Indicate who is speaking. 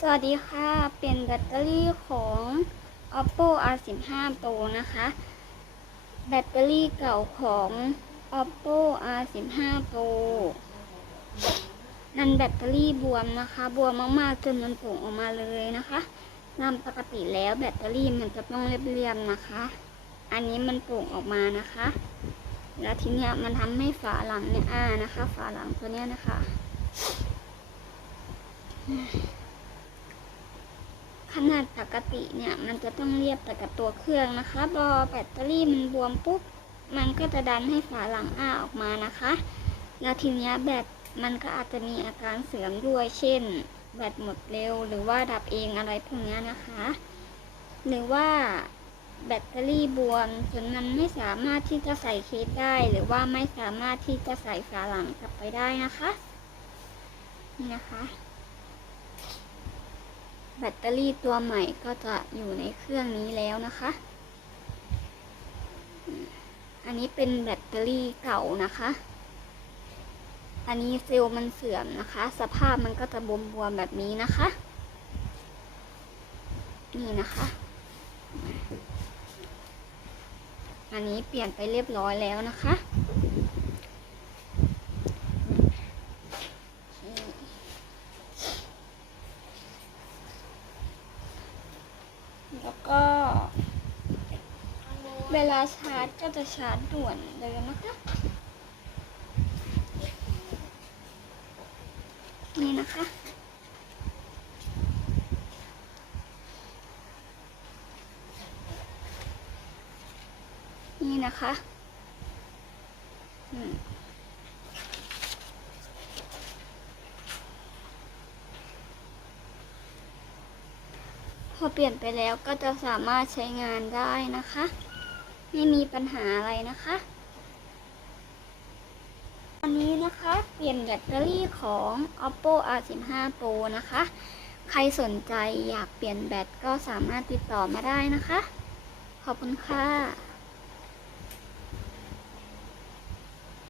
Speaker 1: สวัสดีค่ะ เป็นแบตเตอรี่ของ oppo r15 pro นะคะ แบตเตอรี่เก่าของ oppo r15 pro นันแบตเตอรี่บวมนะคะ บวมมากๆจนมันโป่งออกมาเลยนะคะตามปกติแล้วแบตเตอรี่มันจะต้องเรียบๆนะคะ อันนี้มันโป่งออกมานะคะ แล้วทีเนี้ยมันทำให้ฝาหลังเนี่ยอ้านะคะ ฝาหลังตัวเนี้ยนะคะ ขนาดปกติเนี่ย มันจะต้องเรียบแต่กับตัวเครื่องนะคะพอแบตเตอรี่มันบวมปุ๊บ มันก็จะดันให้ฝาหลังอ้าออกมานะคะ แล้วทีเนี้ยแบตมันก็อาจจะมีอาการเสื่อมด้วย เช่น แบตหมดเร็ว หรือว่าดับเองอะไรพวกนี้นะคะ หรือว่าแบตเตอรี่บวมจนมันไม่สามารถที่จะใส่เคสได้ หรือว่าไม่สามารถที่จะใส่ฝาหลังกลับไปได้นะคะ นี่นะคะ แบตเตอรี่ตัวใหม่ก็จะอยู่ในเครื่องนี้แล้วนะคะ อันนี้เป็นแบตเตอรี่เก่านะคะ อันนี้เซลล์มันเสื่อมนะคะ สภาพมันก็จะบวมๆแบบนี้นะคะ นี่นะคะ อันนี้เปลี่ยนไปเรียบร้อยแล้วนะคะ แล้วก็ เวลาชาร์จก็จะชาร์จด่วนเลยนะคะนี่นะคะนี่นะคะ อืม พอเปลี่ยนไปแล้วก็จะสามารถใช้งานได้นะคะ ไม่มีปัญหาอะไรนะคะอันนี้นะคะเปลี่ยนแบตเตอรี่ของ oppo r15 pro นะคะ ใครสนใจอยากเปลี่ยนแบตก็สามารถติดต่อมาได้นะคะ ขอบคุณค่ะ